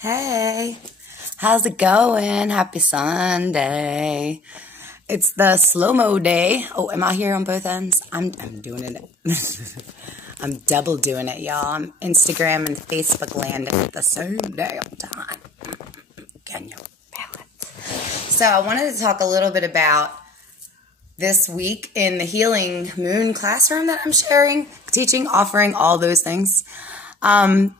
Hey, how's it going? Happy Sunday. It's the slow-mo day. Oh, am I here on both ends? I'm doing it. I'm double doing it, y'all. I'm Instagram and Facebook landing at the same damn time. Can you feel it? So I wanted to talk a little bit about this week in the Healing Moon classroom that I'm sharing, teaching, offering, all those things.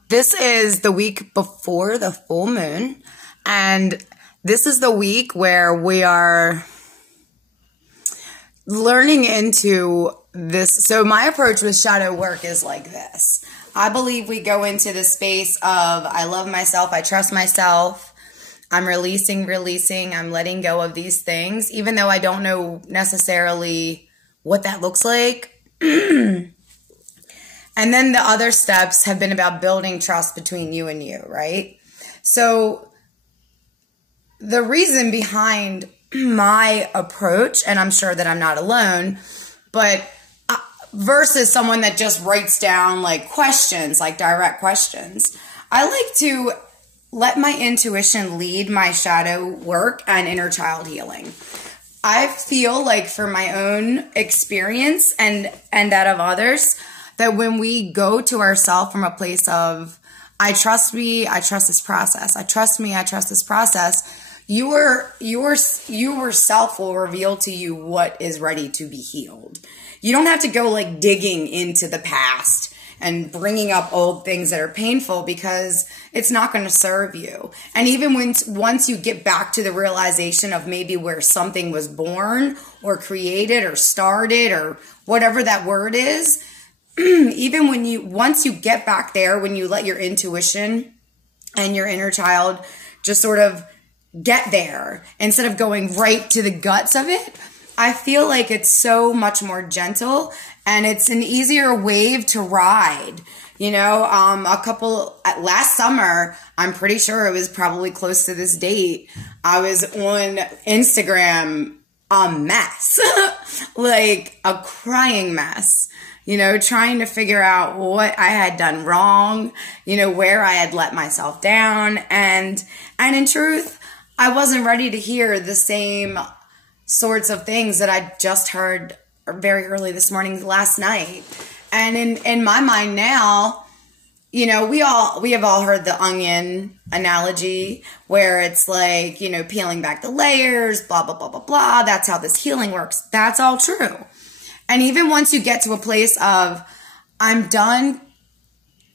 This is the week before the full moon, and this is the week where we are learning into this. So my approach with shadow work is like this. I believe we go into the space of I love myself, I trust myself, I'm releasing, I'm letting go of these things, even though I don't know necessarily what that looks like. And then the other steps have been about building trust between you and you, right? So the reason behind my approach, and I'm sure that I'm not alone, but versus someone that just writes down like questions, like direct questions, I like to let my intuition lead my shadow work and inner child healing. I feel like for my own experience and that of others, that when we go to ourselves from a place of, I trust me, I trust this process, I trust me, I trust this process, your self will reveal to you what is ready to be healed. You don't have to go like digging into the past and bringing up old things that are painful because it's not going to serve you. And even once you get back to the realization of maybe where something was born or created or started or whatever that word is, even once you get back there, when you let your intuition and your inner child just sort of get there instead of going right to the guts of it, I feel like it's so much more gentle and it's an easier wave to ride. You know, last summer, I'm pretty sure it was probably close to this date, I was on Instagram a mess, like a crying mess. You know, trying to figure out what I had done wrong, you know, where I had let myself down. And in truth, I wasn't ready to hear the same sorts of things that I just heard very early this morning, last night. And in my mind now, you know, we have all heard the onion analogy where it's like, you know, peeling back the layers, blah, blah, blah, blah, blah. That's how this healing works. That's all true. And even once you get to a place of, I'm done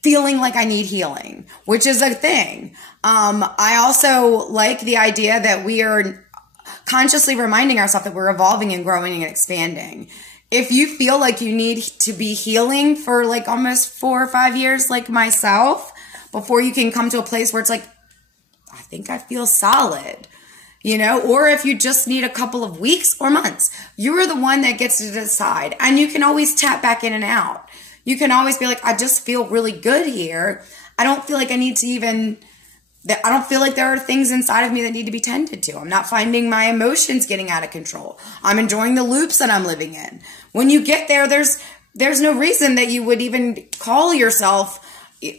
feeling like I need healing, which is a thing. I also like the idea that we are consciously reminding ourselves that we're evolving and growing and expanding. If you feel like you need to be healing for like almost 4 or 5 years, like myself, before you can come to a place where it's like, I think I feel solid. You know, or if you just need a couple of weeks or months, you're the one that gets to decide. And you can always tap back in and out. You can always be like, I just feel really good here. I don't feel like I need to I don't feel like there are things inside of me that need to be tended to. I'm not finding my emotions getting out of control. I'm enjoying the loops that I'm living in. When you get there, there's no reason that you would even call yourself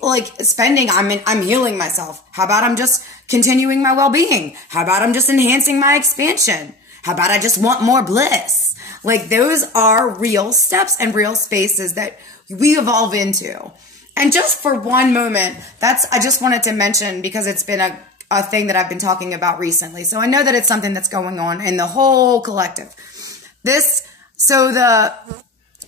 like spending, I'm healing myself. How about I'm just continuing my well-being? How about I'm just enhancing my expansion? How about I just want more bliss? Like those are real steps and real spaces that we evolve into. And just for one moment, I just wanted to mention because it's been a thing that I've been talking about recently. So I know that it's something that's going on in the whole collective. So the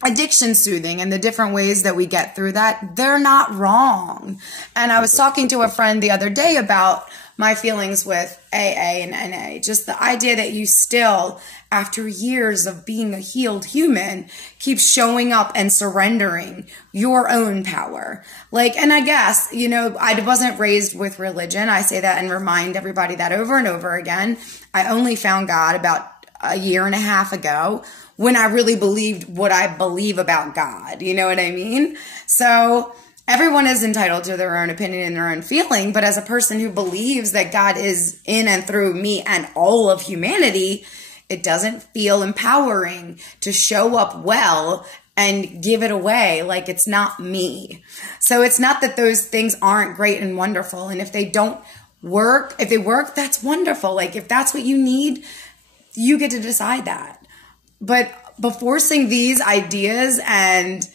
addiction soothing and the different ways that we get through that, they're not wrong. And I was talking to a friend the other day about my feelings with AA and NA, just the idea that you still, after years of being a healed human, keep showing up and surrendering your own power. Like, and I guess, you know, I wasn't raised with religion. I say that and remind everybody that over and over again. I only found God about a year and a half ago when I really believed what I believe about God. You know what I mean? So everyone is entitled to their own opinion and their own feeling. But as a person who believes that God is in and through me and all of humanity, it doesn't feel empowering to show up well and give it away like it's not me. So it's not that those things aren't great and wonderful. And if they don't work. If they work, that's wonderful. Like, if that's what you need, you get to decide that. But forcing these ideas and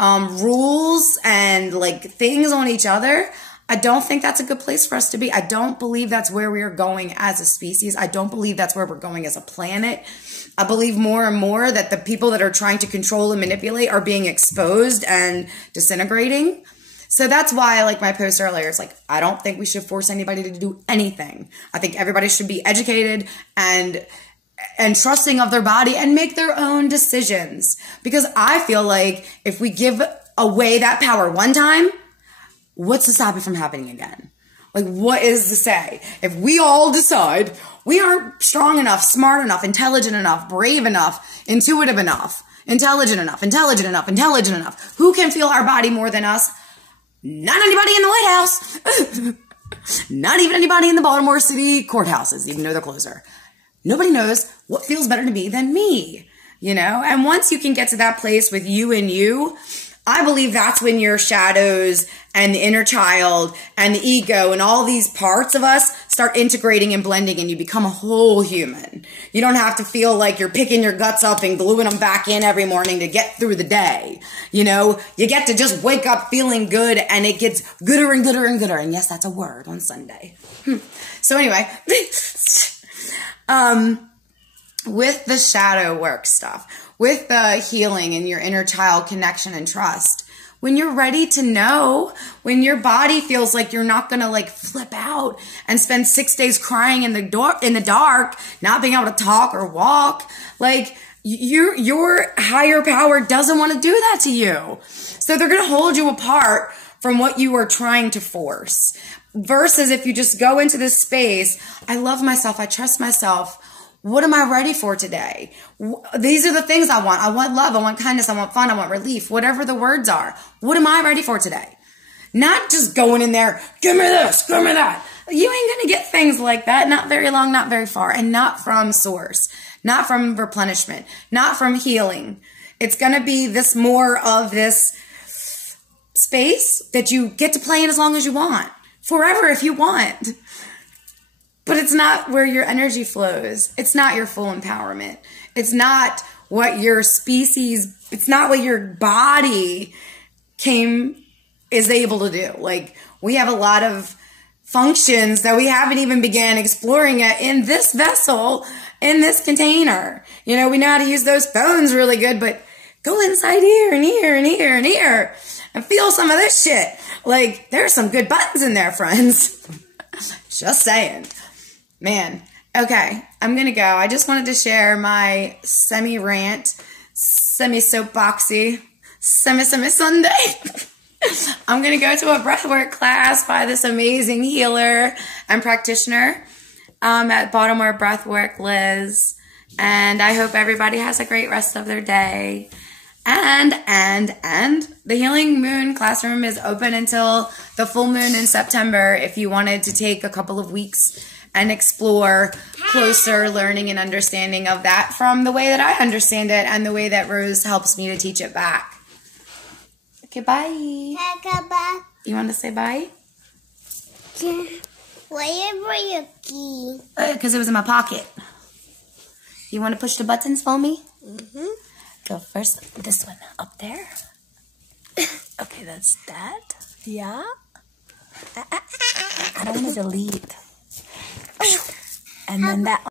rules and like things on each other, I don't think that's a good place for us to be. I don't believe that's where we are going as a species. I don't believe that's where we're going as a planet. I believe more and more that the people that are trying to control and manipulate are being exposed and disintegrating. So that's why, like my post earlier, it's like, I don't think we should force anybody to do anything. I think everybody should be educated and trusting of their body and make their own decisions. Because I feel like if we give away that power one time, what's to stop it from happening again? Like, what is to say? If we all decide we aren't strong enough, smart enough, intelligent enough, brave enough, intuitive enough, intelligent enough, who can feel our body more than us? Not anybody in the White House. Not even anybody in the Baltimore City courthouses, even though they're closer. Nobody knows what feels better to me than me, you know? And once you can get to that place with you and you, I believe that's when your shadows and the inner child and the ego and all these parts of us start integrating and blending, and you become a whole human. You don't have to feel like you're picking your guts up and gluing them back in every morning to get through the day. You know, you get to just wake up feeling good, and it gets gooder and gooder and gooder. And yes, that's a word on Sunday. So anyway, with the shadow work stuff, with the healing and your inner child connection and trust, when you're ready to know, when your body feels like you're not going to like flip out and spend 6 days crying in the dark, not being able to talk or walk, like your higher power doesn't want to do that to you. So they're going to hold you apart from what you are trying to force. Versus if you just go into this space, I love myself, I trust myself. What am I ready for today? These are the things I want. I want love. I want kindness. I want fun. I want relief. Whatever the words are. What am I ready for today? Not just going in there, give me this, give me that. You ain't going to get things like that. Not very long, not very far. And not from source. Not from replenishment. Not from healing. It's going to be this more of this space that you get to play in as long as you want. Forever if you want. But it's not where your energy flows. It's not your full empowerment. It's not what your species, it's not what your body is able to do. Like, we have a lot of functions that we haven't even began exploring yet in this vessel, in this container. You know, we know how to use those phones really good, but go inside here and here and here and here and feel some of this shit. Like, there's some good buttons in there, friends. Just saying. Man, okay, I'm going to go. I just wanted to share my semi-rant, semi-soapboxy, semi-Sunday. I'm going to go to a breathwork class by this amazing healer and practitioner at Baltimore Breathwork, Liz. And I hope everybody has a great rest of their day. And the Healing Moon Classroom is open until the full moon in September if you wanted to take a couple of weeks and explore closer learning and understanding of that from the way that I understand it and the way that Rose helps me to teach it back. Okay, bye. Bye. You want to say bye? Yeah. Where is your key? Because it was in my pocket. You want to push the buttons for me? Mm-hmm. Go first. This one up there. Okay, that's that. Yeah. I don't want to delete. And then that